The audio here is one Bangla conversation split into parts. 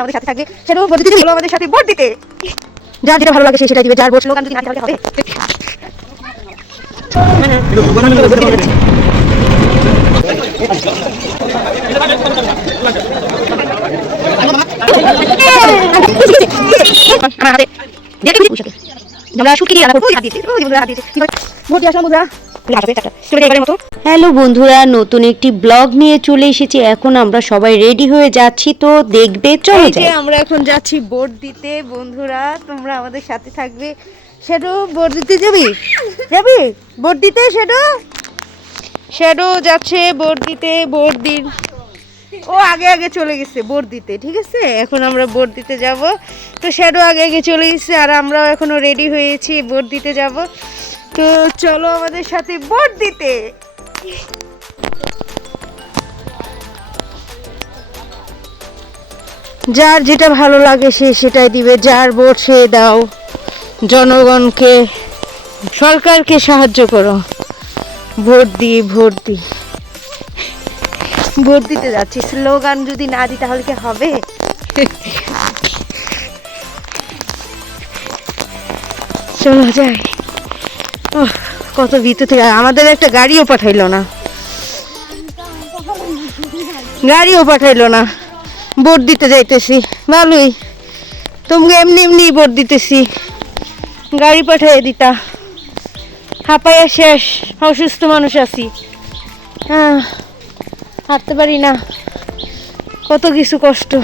আমাদের সাথে থাকবে। সেটা ভোট দিতে আমাদের সাথে ভোট দিতে। যার যেটা ভালো লাগে সে সেটা দিবে। যার যদি না হবে। আমার শুটকি দিয়ে দিয়েছি। ভোট দিয়ে আসলাম বুঝা যাই এবারের মতো। হ্যালো বন্ধুরা নতুন একটি ব্লগ নিয়ে চলে এসেছি। এখন আমরা সবাই রেডি হয়ে যাচ্ছি তো দেখবে চলো যে যাই। আমরা এখন যাচ্ছি ভোট দিতে। বন্ধুরা তোমরা আমাদের সাথে থাকবে। শ্যাডো ভোট দিতে যাবি? যাবি? ভোট দিতে শ্যাডো শ্যাডো যাচ্ছে ভোট দিতে ভোট দিন। ও আগে আগে চলে গেছে ভোট দিতে ঠিক আছে? এখন আমরা ভোট দিতে যাব। তো শ্যাডো আগে আগে চলে গেছে আর আমরাও এখনও রেডি হয়েছি ভোট দিতে যাব। তো চলো আমাদের সাথে ভোট দিতে। যার যেটা ভালো লাগে সে সেটাই দিবে যার ভোট সে দাও। জনগণকে সরকারকে সাহায্য করো। ভোট দিই ভোট দিই ভোট দিতে যাচ্ছি স্লোগান যদি না দিই তাহলে কি হবে? চলো যাই। ওহ, কত ভিতর থেকে, আমাদের একটা গাড়িও পাঠাইলো না। গাড়িও পাঠাইলো না। ভোট দিতে যাইতেছি। ভালোই। তোমাকে এমনি এমনি ভোট দিতেছি। গাড়ি পাঠিয়ে দিতা। হাঁপাইয়া শেষ। অসুস্থ মানুষ আছি। হ্যাঁ হাঁটতে পারি না। কত কিছু কষ্ট।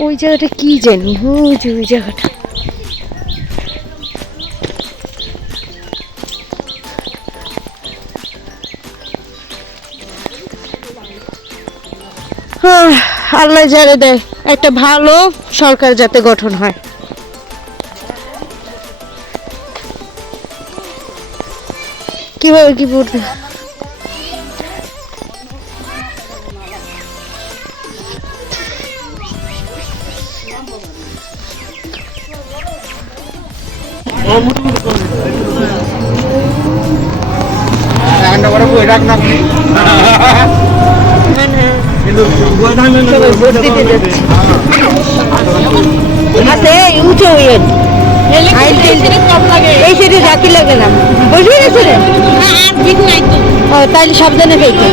ওই জায়গাটা কি জানি? ওই জায়গাটা। আল্লাহ যারে দেয় একটা ভালো সরকার যাতে গঠন হয় কীভাবে কি পড়বে সবাই ভোট দিতে যাচ্ছে আছে উঁচু ইয়ে এই সাইডে রাখি লাগে না বসবে রে ও তাইলে সাবধানে খাইতে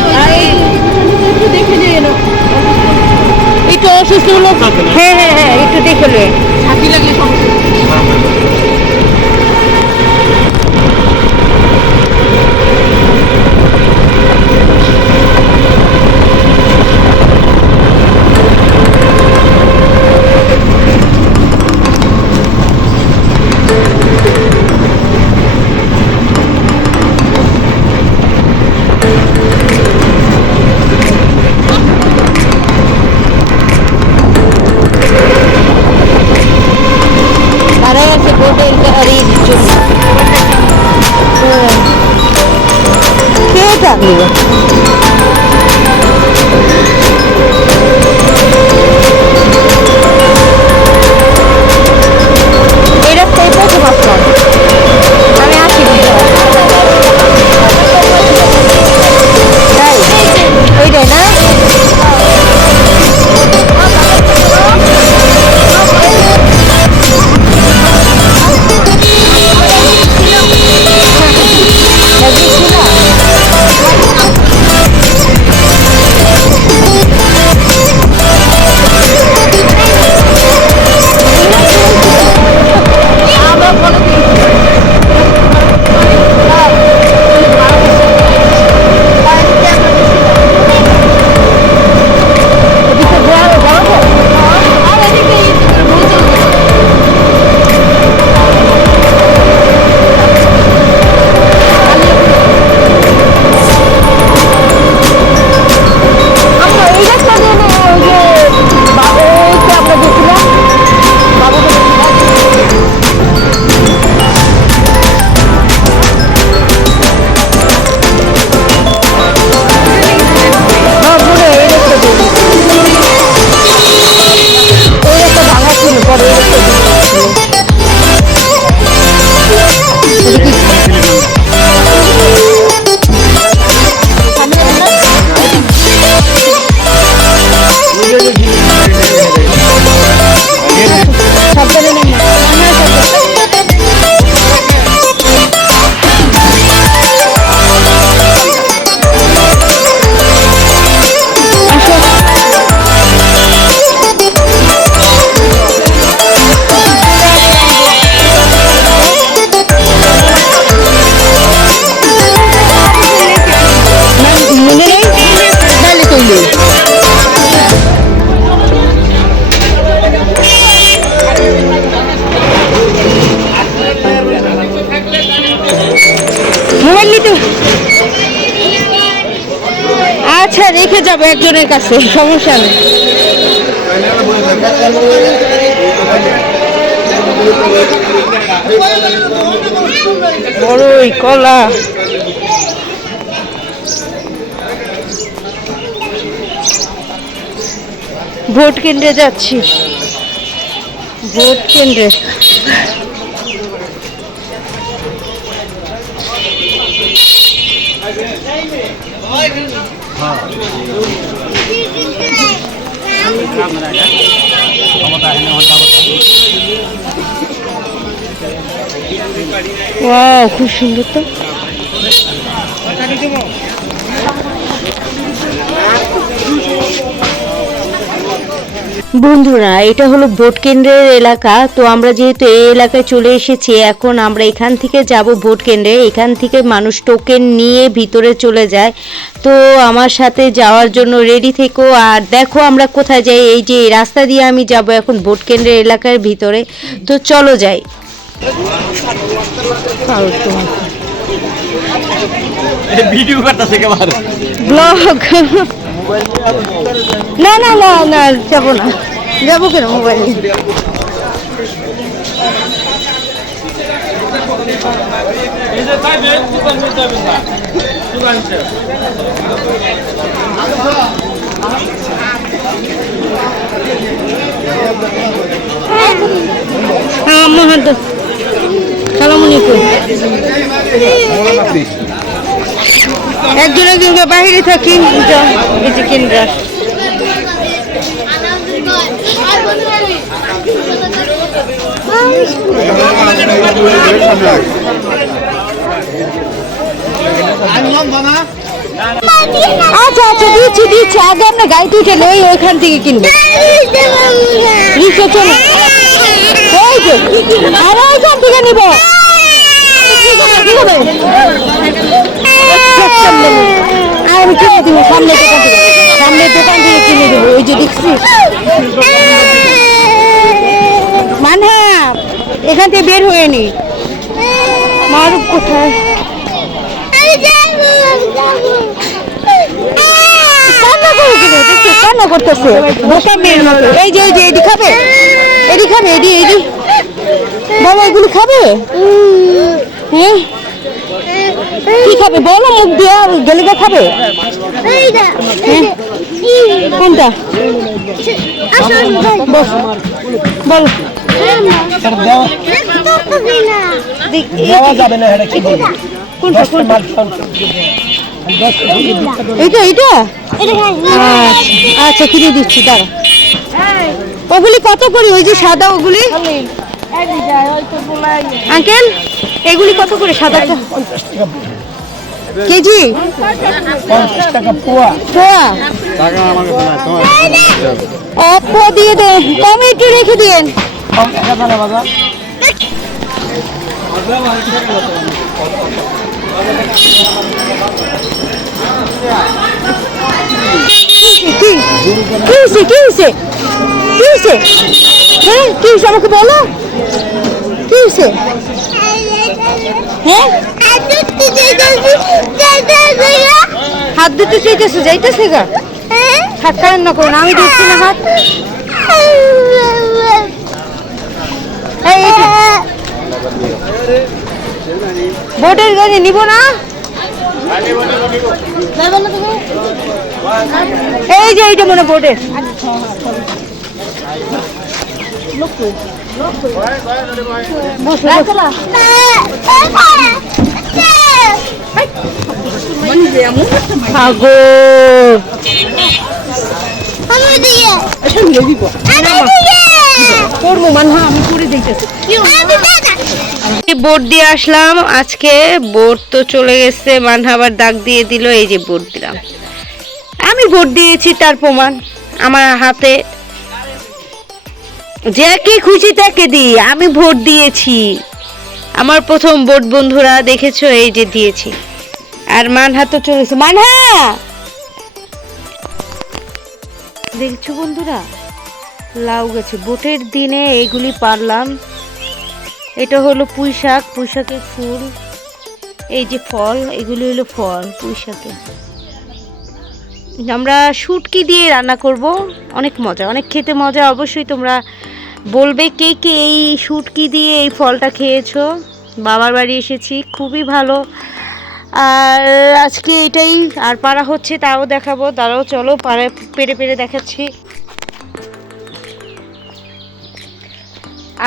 একটু অসুস্থ হলো হ্যাঁ হ্যাঁ হ্যাঁ একটু দেখে amiga. লে যাব একজনের কাছে সমস্যা নেই। বড়ই কলা। ভোট কেন্দ্রে যাচ্ছি। ভোট কেন্দ্রে। খুব সুন্দর তো। বন্ধুরা এটা হলো ভোট কেন্দ্রের এলাকা। তো আমরা যেহেতু এই এলাকায় চলে এসেছি এখন আমরা এখান থেকে যাব ভোট কেন্দ্রে। এখান থেকে মানুষ টোকেন নিয়ে ভিতরে চলে যায়। তো আমার সাথে যাওয়ার জন্য রেডি থেকো। আর দেখো আমরা কোথায় যাই। এই যে রাস্তা দিয়ে আমি যাব এখন ভোট কেন্দ্রের এলাকার ভিতরে। তো চলো যাই। Video blog. না না না না যাব না। যাব কেন মোবাইলে হ্যাঁ আম্মা হাত সালামুনি একজন একজনকে বাইরে থাকি এই যে কেন্দ্র আচ্ছা আচ্ছা দিচ্ছি দিচ্ছি। আগে আমরা গাড়িতে উঠে ওই ওইখান থেকে কিনবো। রিক্সা চলো। আরে ওইখান থেকে নিব। কি হবে? আর আমি কিনে দিব সামনে দোকান থেকে। সামনের দোকান থেকে কিনে দেবো ওই যে দেখছি। মানে এখান থেকে বের হয়ে নি। মারুক কোথায়? কান্না করতেছে। বোকা মেয়ের মতো। এই যে এই যে এডি খাবে? এডি খাবে এডি এডি বাবা এগুলো খাবে? হ্যাঁ কি খাবে বলো মুখ দিয়ে গেলিগা খাবে? হ্যাঁ? কোনটা? বল। এটা আচ্ছা আচ্ছা কিনে দিচ্ছি দাঁড়া। ওগুলি কত করে? ওই যে সাদা ওগুলি? আঙ্কেল? এগুলি কত করে? সাদাটা কেজি? পঞ্চাশ দিয়ে দেন টমেটো রেখে দিন কি? হয়েছে কি হয়েছে হ্যাঁ আমাকে বলো। কি হয়েছে হ্যাঁ হাত দুটো চাইতেছে যাইতেছে গা। হাত কারেন না করুন আমি দেখছি না হাত। ভোটের গাড়ি নিব না? এই যে এইটা মনে ভোটের। বসো, বোর্ড দিয়ে আসলাম, আজকে বোর্ড তো চলে গেছে মানহা আবার দাগ দিয়ে দিল, এই যে বোর্ড দিলাম। আমি ভোট দিয়েছি তার প্রমাণ, আমার হাতে যাকে খুশি তাকে দিই, আমি ভোট দিয়েছি। আমার প্রথম ভোট বন্ধুরা দেখেছ এই যে দিয়েছি। আর মানহা তো চলেছে মানহা! দেখছ বন্ধুরা? লাউ গেছে। ভোটের দিনে এইগুলি পারলাম। এটা হলো পুঁই শাক পুঁই শাকের ফুল। এই যে ফল, এগুলি হলো ফল পুঁই শাকের আমরা শুটকি দিয়ে রান্না করব। অনেক মজা, অনেক খেতে মজা। অবশ্যই তোমরা বলবে কে কে এই শুটকি দিয়ে এই ফলটা খেয়েছো? বাবার বাড়ি এসেছি, খুবই ভালো। আর আজকে এটাই, আর পারা হচ্ছে তাও দেখাবো। তারাও চলো পাড়ে পেরে পেরে দেখাচ্ছি।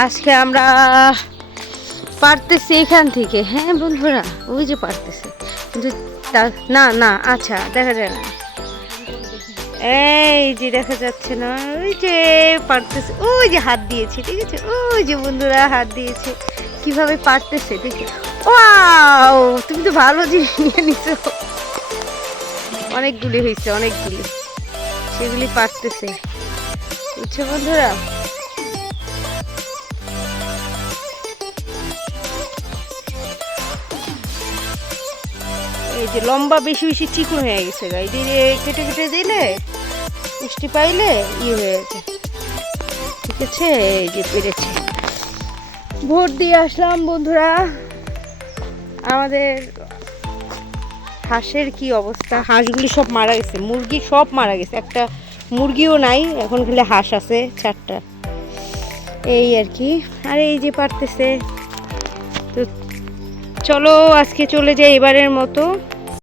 আজকে আমরা পারতেছি এখান থেকে হ্যাঁ বন্ধুরা? ওই যে পারতেছে। কিন্তু না না আচ্ছা দেখা যায় না। এই যে দেখা যাচ্ছে না, ওই যে পারতেছে, ওই যে হাত দিয়েছে, ঠিক আছে? ওই যে বন্ধুরা হাত দিয়েছে, কীভাবে পারতেছে, দেখে। ওয়াও, তুমি তো ভালো জিনিস নিয়ে নিছো। অনেকগুলি হয়েছে, অনেকগুলি। সেগুলি পারতেছে। বুঝছ বন্ধুরা? এই যে লম্বা বেশি বেশি চিকন হয়ে গেছে গা। এই যে কেটে কেটে দিলে মিষ্টি পাইলে ইয়ে হয়ে গেছে ঠিক আছে? এই যে পেরেছে। ভোট দিয়ে আসলাম বন্ধুরা। আমাদের হাঁসের কি অবস্থা? হাঁসগুলি সব মারা গেছে, মুরগি সব মারা গেছে। একটা মুরগিও নাই, এখন খালি হাঁস আছে, চারটা। এই আর কি। আর এই যে পারতেছে। চলো আজকে চলে যাই এবারের মতো।